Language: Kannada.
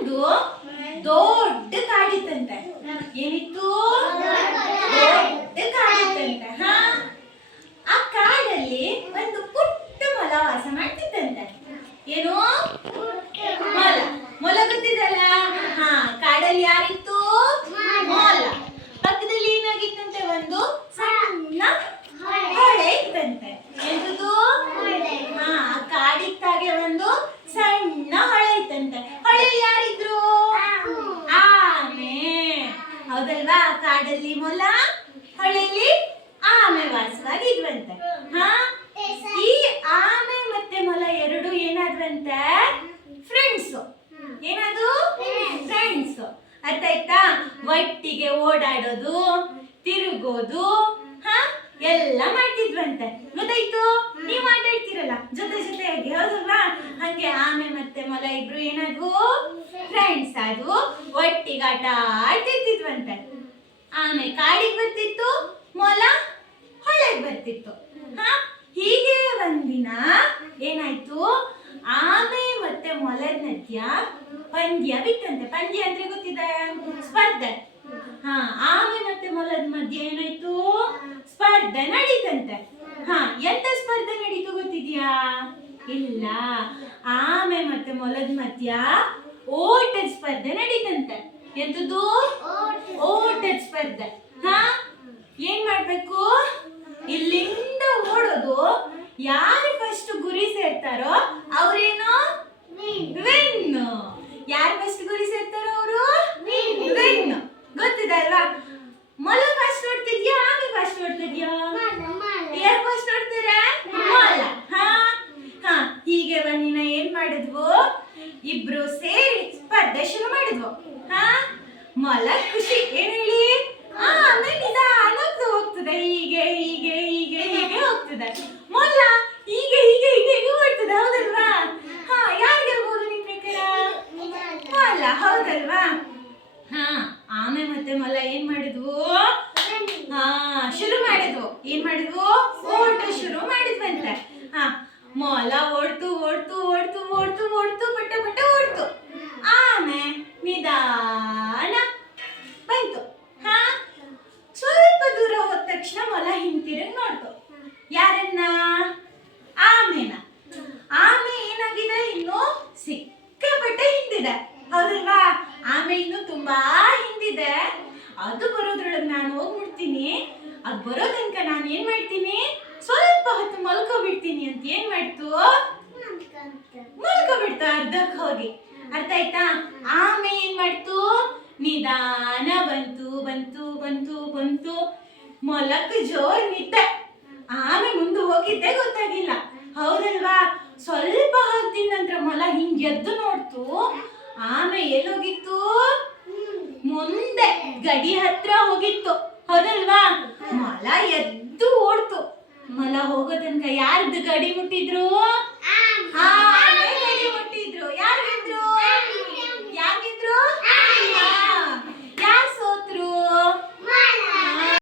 ಒಂದು ದೊಡ್ಡ ಕಾಡಿತ್ತಂತೆ. ಏನಿತ್ತು? ದೊಡ್ಡ ಕಾಡಿತ್ತಂತೆ. ಆ ಕಾಡಲ್ಲಿ ಒಂದು ಪುಟ್ಟ ಮೊಲ ವಾಸ ಮಾಡ್ತಿತ್ತಂತೆ. ಏನು? ಮೊಲ. ಮೊಲ ಗೊತ್ತಿದಲ್ಲ? ಕಾಡಲ್ಲಿ ಯಾರಿತ್ತು? ಮೊಲ. ಪಕ್ಕದಲ್ಲಿ ಏನಾಗಿತ್ತಂತೆ? ಒಂದು ಸಣ್ಣ ಹೊಳೆ ಇತ್ತಂತೆ. ಎಂತದು? ಆ ಕಾಡಿತ್ತಾಗೆ ಒಂದು ಸಣ್ಣ ಹೊಳೆ ಇತ್ತಂತೆ. ಹೊಳೆಯಲ್ಲಿ ಯಾರಿದ್ರು? ಆಮೆ. ಹೌದಲ್ವಾ? ಕಾಡಲ್ಲಿ ಮೊಲ, ಹೊಳೆಯಲ್ಲಿ ಆಮೆ ವಾಸವಾಗಿದ್ವಂತೆ. ಈ ಆಮೆ ಮತ್ತೆ ಮೊಲ ಎರಡು ಏನಾದ್ವಂತೆ? ಫ್ರೆಂಡ್ಸ್. ಏನದು? ಫ್ರೆಂಡ್ಸ್. ಅರ್ಥ ಆಯ್ತಾ? ಒಟ್ಟಿಗೆ ಓಡಾಡೋದು, ತಿರುಗೋದು, ಎಲ್ಲ ಮಾಡ್ತಿದ್ವಂತೆ. ಗೊತ್ತಾಯ್ತು? ನೀವ್ ಆಟಾಡ್ತಿರಲ್ಲ ಜೊತೆ ಜೊತೆಯಾಗಿ, ಹೌದಲ್ವಾ? ಹಂಗೆ ಆಮೆ ಮತ್ತೆ ಮೊಲ ಇಬ್ರು ಏನಾದ್ವು? ಫ್ರೆಂಡ್ಸ್ ಆದ್ವು. ಒಟ್ಟಿಗೆ ಆಟ ಆಡ್ತಿದ್ವಂತೆ. ಆಮೆ ಕಾಡಿಗೆ ಬರ್ತಿತ್ತು, ಮೊಲ ಹೊಳೆಗೆ ಬರ್ತಿತ್ತು. ಹೀಗೆ ಒಂದಿನ ಏನಾಯ್ತು? ಆಮೆ ಮತ್ತೆ ಮೊಲದ ಮಧ್ಯ ಪಂದ್ಯ ಬಿತ್ತಂತೆ. ಪಂದ್ಯ ಅಂದ್ರೆ ಗೊತ್ತಿದೆ? ಸ್ಪರ್ಧೆ. ಆಮೆ ಮತ್ತೆ ಮೊಲದ ಮಧ್ಯ ಏನಾಯ್ತು? ಸ್ಪರ್ಧೆ ನಡೀತಂತೆ. ಎಂತ ಸ್ಪರ್ಧೆ ನಡೀತು ಗೊತ್ತಿದ್ಯಾ? ಇಲ್ಲ, ಆಮೆ ಮತ್ತೆ ಮೊಲದ ಮಧ್ಯ ಓಟದ ಸ್ಪರ್ಧೆ ನಡೀತಂತೆ. ಎಂತದ್ದು? ಓಟದ ಸ್ಪರ್ಧೆ. ಏನ್ ಮಾಡ್ಬೇಕು? ಇಲ್ಲಿಂದ ಓಡೋದು. ಯಾರು ಫಸ್ಟ್ ಗುರಿ ಸೇರ್ತಾರೋ ಅವ್ರೇನು? ವಿನ್. ಯಾರು ಫಸ್ಟ್ ಗುರಿ ಸೇರ್ತಾರೋ ಅವರು ವಿನ್. ಗೊತ್ತಿದೆ ಅಲ್ವಾ? ಮೊಲ ಫಸ್ಟ್ ನೋಡ್ತಿದ್ಯಾ? ಆಮೆ ಫಸ್ಟ್ ನೋಡ್ತಿದ್ಯಾ? ಯಾರು ಫಸ್ಟ್ ನೋಡ್ತಾರೆ? ಮೊಲ. ಹೀಗೆ ಒಂದಿನ ಏನ್ ಮಾಡಿದ್ವು? ಇಬ್ರು ಸೇರಿ ಸ್ಪರ್ಧೆ ಶುರು ಮಾಡಿದ್ವು. ಮೊಲ ಖುಷಿ. ಏನ್ ಹೇಳಿ? ಆಮೆ ನಿಧಾನಕ್ಕೆ ಹೋಗ್ತದೆ. ಹೀಗೆ ಹೀಗೆ ಹೀಗೆ ಹೀಗೆ ಹೋಗ್ತದೆ. ಮೊಲ ಹೀಗೆ ಹೀಗೆ ಹೀಗೆ ಹೀಗೆ ಓಡ್ತದೆ. ಹೌದಲ್ವಾ? ಯಾರು ಗೆಲ್ಬಹುದು ನಿಮ್ ಪ್ರಕಾರ? ಮೊಲ. ಹೌದಲ್ವಾ? ಆಮೆ ಮತ್ತೆ ಮೊಲ ಏನ್ ಮಾಡಿದ್ವು? ಶುರು ಮಾಡಿದ್ವು. ಏನ್ ಮಾಡಿದ್ವು? ಓಟ ಶುರು ಮಾಡಿದ್ವಂತೆ. ಮೊಲ ಓಡ್ತು ಓಡ್ತು ಓಡ್ತು ಓಡ್ತು ಓಡ್ತು ಪಟ್ಟ ಪಟ್ಟ ಓಡ್ತು. ಆಮೆ ನಿಧಾನ ಬಂತು. ಸ್ವಲ್ಪ ದೂರ ಹೋದ ತಕ್ಷಣ ಮೊಲ ಹಿಂತಿರುಗಿ ನೋಡ್ತು. ಯಾರನ್ನ? ಆಮೆನ. ಆಮೆ ಏನಾಗಿದೆ? ಇನ್ನು ಸಿಕ್ಕಾಪಟ್ಟೆ ಹಿಂದಿದೆ. ಹೌದಲ್ವಾ? ಆಮೆ ಇನ್ನು ತುಂಬಾ ಹಿಂದಿದೆ. ಅದು ಬರೋದ್ರೊಳಗೆ ನಾನು ಹೋಗ್ಬಿಡ್ತೀನಿ. ಅದು ಬರೋ ತನಕ ನಾನು ಏನ್ ಮಾಡ್ತೀನಿ? ಸ್ವಲ್ಪ ಹೊತ್ತು ಮಲ್ಕೋಬಿಡ್ತೀನಿ ಅಂತ ಏನ್ ಮಾಡ್ತು? ಮಲ್ಕೋಬಿಡ್ತು ಅರ್ಧಕ್ಕೆ ಹೋಗಿ. ಅರ್ಥ ಆಯ್ತಾ? ಆಮೆ ಏನ್ ಮಾಡ್ತು? ನಿಧಾನ ಬಂತು ಬಂತು ಬಂತು ಬಂತು. ಮೊಲಕ್ಕೆ ಜೋರ್ ನಿದ್ದೆ. ಆಮೆ ಮುಂದೆ ಹೋಗಿದ್ದೆ ಗೊತ್ತಾಗಿಲ್ಲ. ಹೌದಲ್ವಾ? ಸ್ವಲ್ಪ ಹೊತ್ತಿನ ನಂತರ ಮೊಲ ಹಿಂಗ್ ಎದ್ದು ನೋಡ್ತು. ಆಮೆ ಎಲ್ಲೋಗಿತ್ತು? ಮುಂದೆ ಗಡಿ ಹತ್ರ ಹೋಗಿತ್ತು. ಹೌದಲ್ವಾ? ಮೊಲ ಎದ್ದು ಓಡ್ತು. ಮೊಲ ಹೋಗೋ ತನಕ ಯಾರ್ದು ಗಡಿ ಮುಟ್ಟಿದ್ರು?